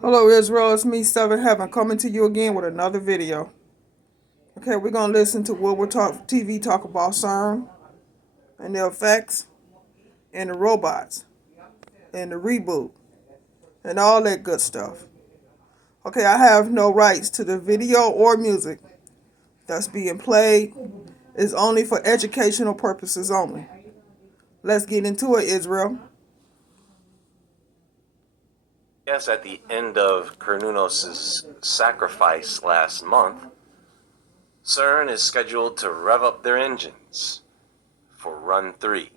Hello Israel, it's me, Seven Heaven, coming to you again with another video. Okay, we're going to listen to World War Talk TV talk about CERN and the effects and the robots and the reboot and all that good stuff. Okay, I have no rights to the video or music that's being played. It's only for educational purposes only. Let's get into it, Israel. Yes, at the end of Cernunnos' sacrifice last month, CERN is scheduled to rev up their engines for Run 3.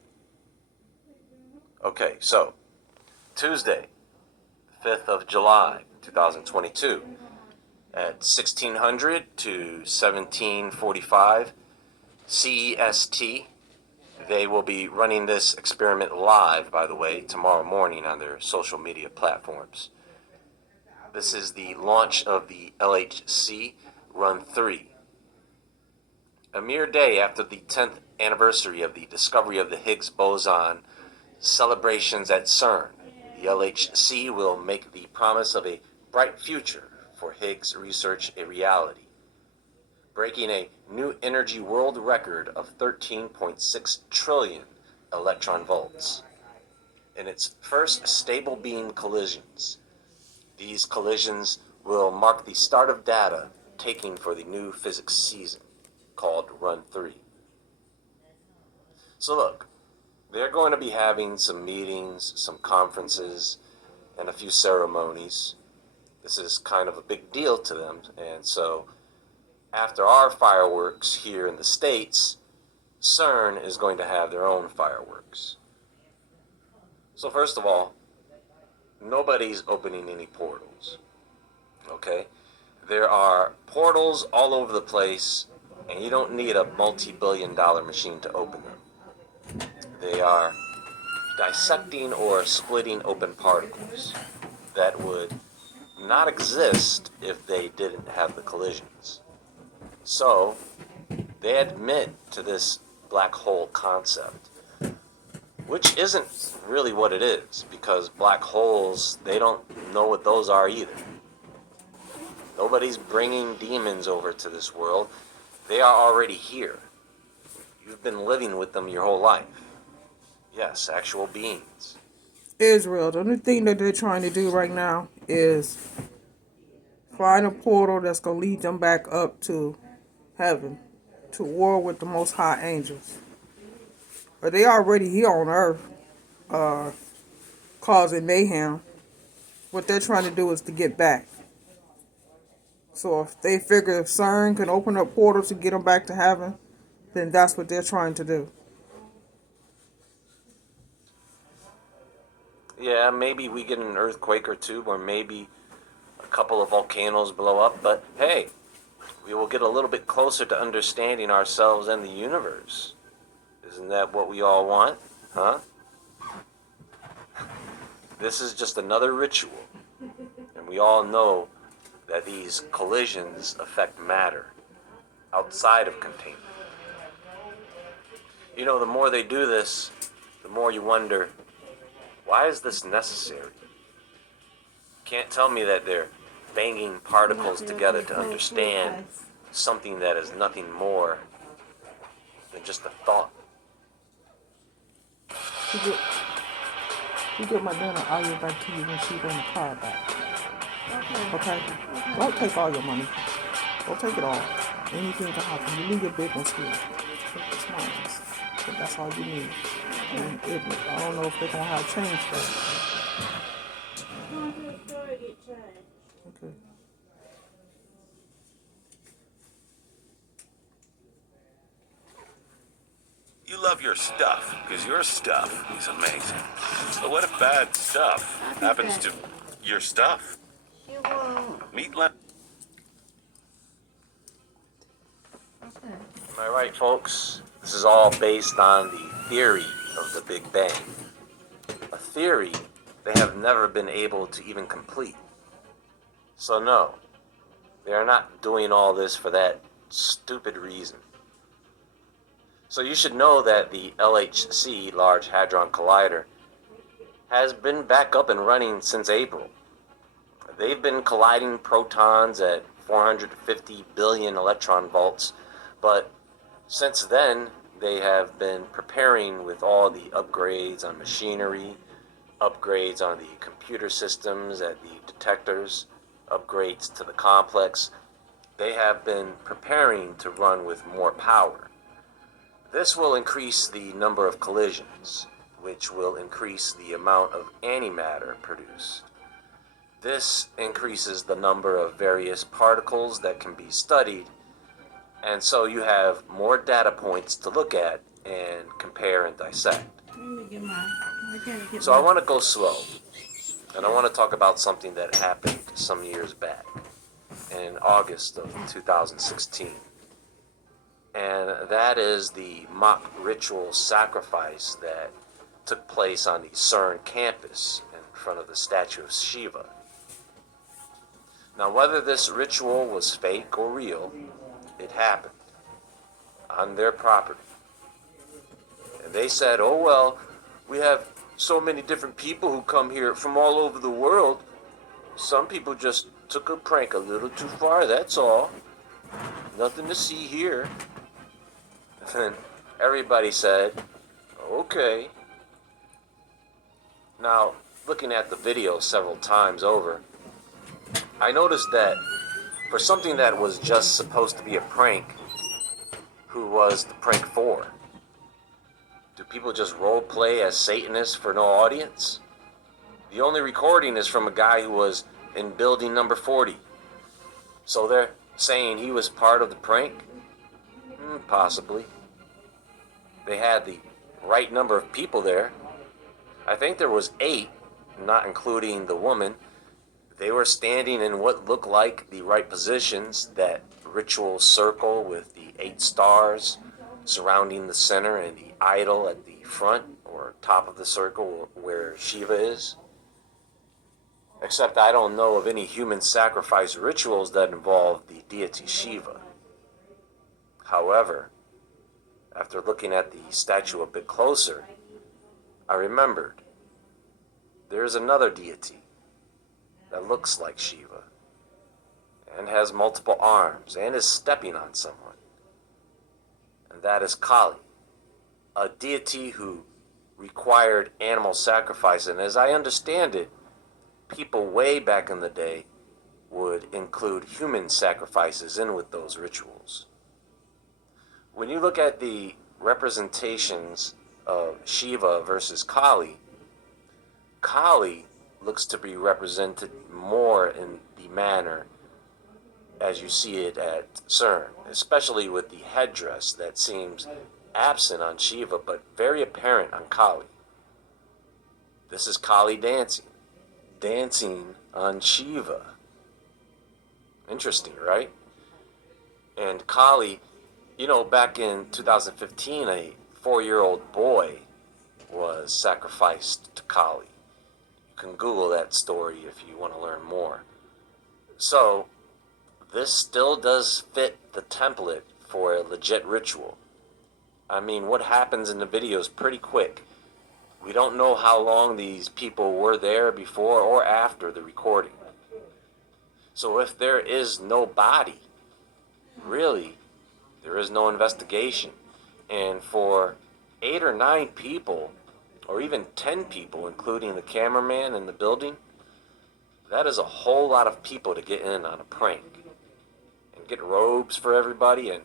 Okay, so Tuesday, 5th of July, 2022, at 1600 to 1745 CEST, they will be running this experiment live, by the way, tomorrow morning on their social media platforms. This is the launch of the LHC Run 3. A mere day after the 10th anniversary of the discovery of the Higgs boson celebrations at CERN, the LHC will make the promise of a bright future for Higgs research a reality, breaking a new energy world record of 13.6 trillion electron volts in its first stable beam collisions. These collisions will mark the start of data taking for the new physics season, called Run 3. So look, they're going to be having some meetings, some conferences, and a few ceremonies. This is kind of a big deal to them, and so after our fireworks here in the States, CERN is going to have their own fireworks. So first of all, nobody's opening any portals, okay? There are portals all over the place, and you don't need a multi-billion-dollar machine to open them. They are dissecting or splitting open particles that would not exist if they didn't have the collisions. So, they admit to this black hole concept, which isn't really what it is, because black holes, they don't know what those are either. Nobody's bringing demons over to this world. They are already here. You've been living with them your whole life. Yes, actual beings. Israel, the only thing that they're trying to do right now is find a portal that's going to lead them back up to heaven, to war with the Most High angels. But they already here on earth, causing mayhem. What they're trying to do is to get back. So if they figure if CERN can open up portals to get them back to heaven, then that's what they're trying to do. Yeah, maybe we get an earthquake or two, or maybe a couple of volcanoes blow up, but hey, we will get a little bit closer to understanding ourselves and the universe. Isn't that what we all want? Huh? This is just another ritual, and we all know that these collisions affect matter outside of containment. You know, the more they do this, the more you wonder, why is this necessary? Can't tell me that they're banging particles together to understand something that is nothing more than just a thought. You get my dinner, I'll get back to you when she's in the car back. Okay? Don't take all your money. Don't take it all. Anything can happen. You leave your big ones here. Take the small ones. But that's all you need. And I don't know if they're going to have change for it. Okay. You love your stuff, because your stuff is amazing. But what if bad stuff happens to your stuff? Meat left. Am I right, folks? This is all based on the theory of the Big Bang. A theory they have never been able to even complete. So no, they are not doing all this for that stupid reason. So you should know that the LHC, Large Hadron Collider, has been back up and running since April. They've been colliding protons at 450 billion electron volts, but since then, they have been preparing with all the upgrades on machinery, upgrades on the computer systems at the detectors, upgrades to the complex. They have been preparing to run with more power. This will increase the number of collisions, which will increase the amount of antimatter produced. This increases the number of various particles that can be studied, and so you have more data points to look at and compare and dissect. So I want to go slow, and I want to talk about something that happened some years back in August of 2016. And that is the mock ritual sacrifice that took place on the CERN campus in front of the statue of Shiva. Now, whether this ritual was fake or real, it happened on their property. And they said, oh, well, we have so many different people who come here from all over the world. Some people just took a prank a little too far, that's all. Nothing to see here. And everybody said, okay. Now, looking at the video several times over, I noticed that for something that was just supposed to be a prank, who was the prank for? Do people just role play as Satanists for no audience? The only recording is from a guy who was in building number 40. So they're saying he was part of the prank? Possibly. They had the right number of people there. I think there was 8, not including the woman. They were standing in what looked like the right positions, that ritual circle with the 8 stars surrounding the center and the idol at the front or top of the circle where Shiva is. Except I don't know of any human sacrifice rituals that involve the deity Shiva. However, after looking at the statue a bit closer, I remembered there's another deity that looks like Shiva and has multiple arms and is stepping on someone. And that is Kali, a deity who required animal sacrifice. And as I understand it, people way back in the day would include human sacrifices in with those rituals. When you look at the representations of Shiva versus Kali, Kali looks to be represented more in the manner as you see it at CERN, especially with the headdress that seems absent on Shiva but very apparent on Kali. This is Kali dancing on Shiva. Interesting, right? And Kali, you know, back in 2015, a 4-year-old boy was sacrificed to Kali. You can Google that story if you want to learn more. So, this still does fit the template for a legit ritual. I mean, what happens in the video is pretty quick. We don't know how long these people were there before or after the recording. So if there is no body, really, there is no investigation. And for 8 or 9 people, or even 10 people, including the cameraman in the building, that is a whole lot of people to get in on a prank. And get robes for everybody, and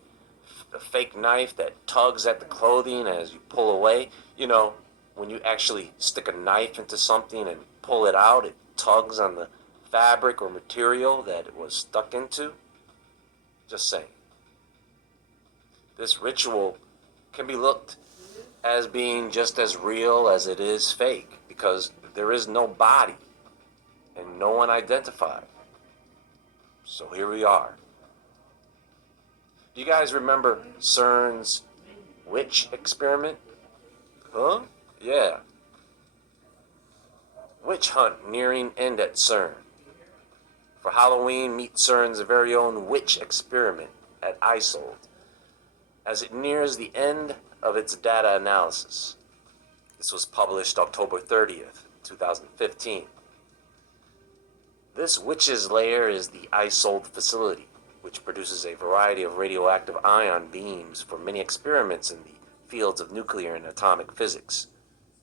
a fake knife that tugs at the clothing as you pull away. You know, when you actually stick a knife into something and pull it out, it tugs on the fabric or material that it was stuck into. Just saying. This ritual can be looked as being just as real as it is fake, because there is no body and no one identified. So here we are. Do you guys remember CERN's witch experiment? Huh? Yeah. Witch hunt nearing end at CERN. For Halloween, meet CERN's very own witch experiment at ISOLD as it nears the end of its data analysis. This was published October 30th, 2015. This This witch's lair is the Isold facility, which produces a variety of radioactive ion beams for many experiments in the fields of nuclear and atomic physics,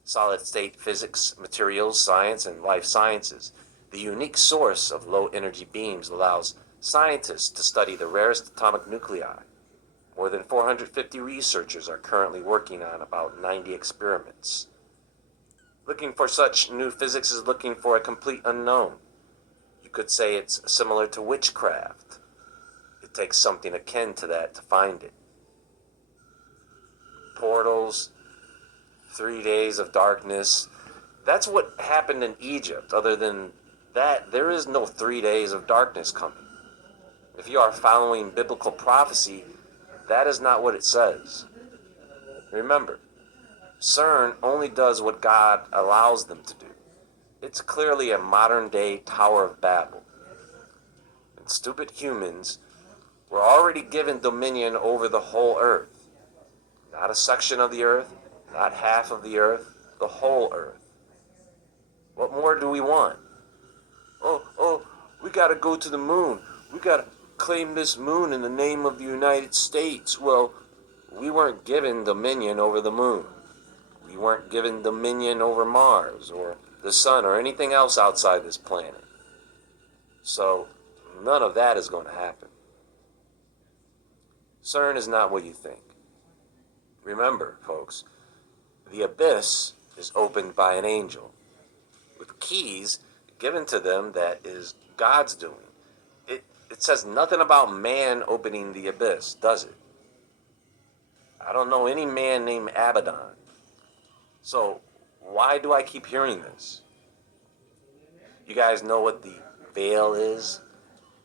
solid-state physics, materials science, and life sciences. The unique source of low-energy beams allows scientists to study the rarest atomic nuclei. More than 450 researchers are currently working on about 90 experiments. Looking for such new physics is looking for a complete unknown. You could say it's similar to witchcraft. It takes something akin to that to find it. Portals, 3 days of darkness. That's what happened in Egypt. Other than that, there is no 3 days of darkness coming. If you are following biblical prophecy, that is not what it says. Remember, CERN only does what God allows them to do. It's clearly a modern-day Tower of Babel. And stupid humans were already given dominion over the whole earth. Not a section of the earth, not half of the earth, the whole earth. What more do we want? We gotta go to the moon. We gotta claim this moon in the name of the United States. Well, we weren't given dominion over the moon. We weren't given dominion over Mars or the sun or anything else outside this planet. So, none of that is going to happen. CERN is not what you think. Remember, folks, the abyss is opened by an angel with keys given to them that is God's doing. It says nothing about man opening the abyss, does it? I don't know any man named Abaddon. So, why do I keep hearing this? You guys know what the veil is?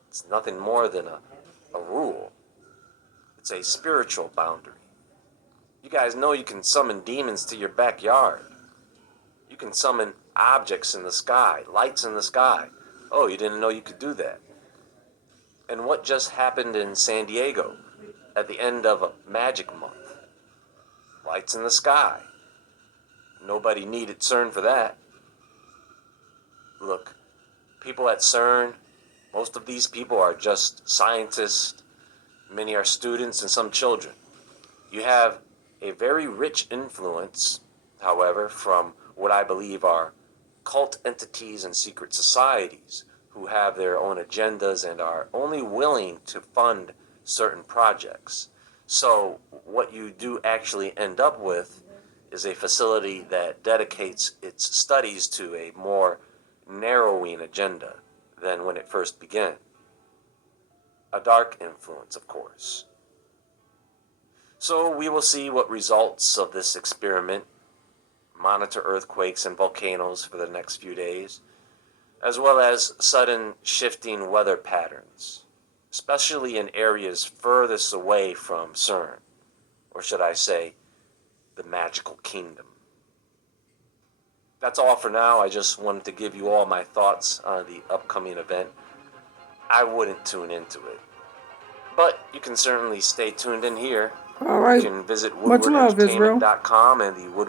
It's nothing more than a rule. It's a spiritual boundary. You guys know you can summon demons to your backyard. You can summon objects in the sky, lights in the sky. Oh, you didn't know you could do that. And what just happened in San Diego at the end of a magic month? Lights in the sky. Nobody needed CERN for that. Look, people at CERN, most of these people are just scientists. Many are students and some children. You have a very rich influence, however, from what I believe are cult entities and secret societies who have their own agendas and are only willing to fund certain projects. So what you do actually end up with is a facility that dedicates its studies to a more narrowing agenda than when it first began. A dark influence, of course. So we will see what results of this experiment, monitor earthquakes and volcanoes for the next few days, as well as sudden shifting weather patterns, especially in areas furthest away from CERN, or should I say, the magical kingdom. That's all for now. I just wanted to give you all my thoughts on the upcoming event. I wouldn't tune into it, but you can certainly stay tuned in here. All right. You can visit Much love, Israel. woodwardentertainment.com and the Woodward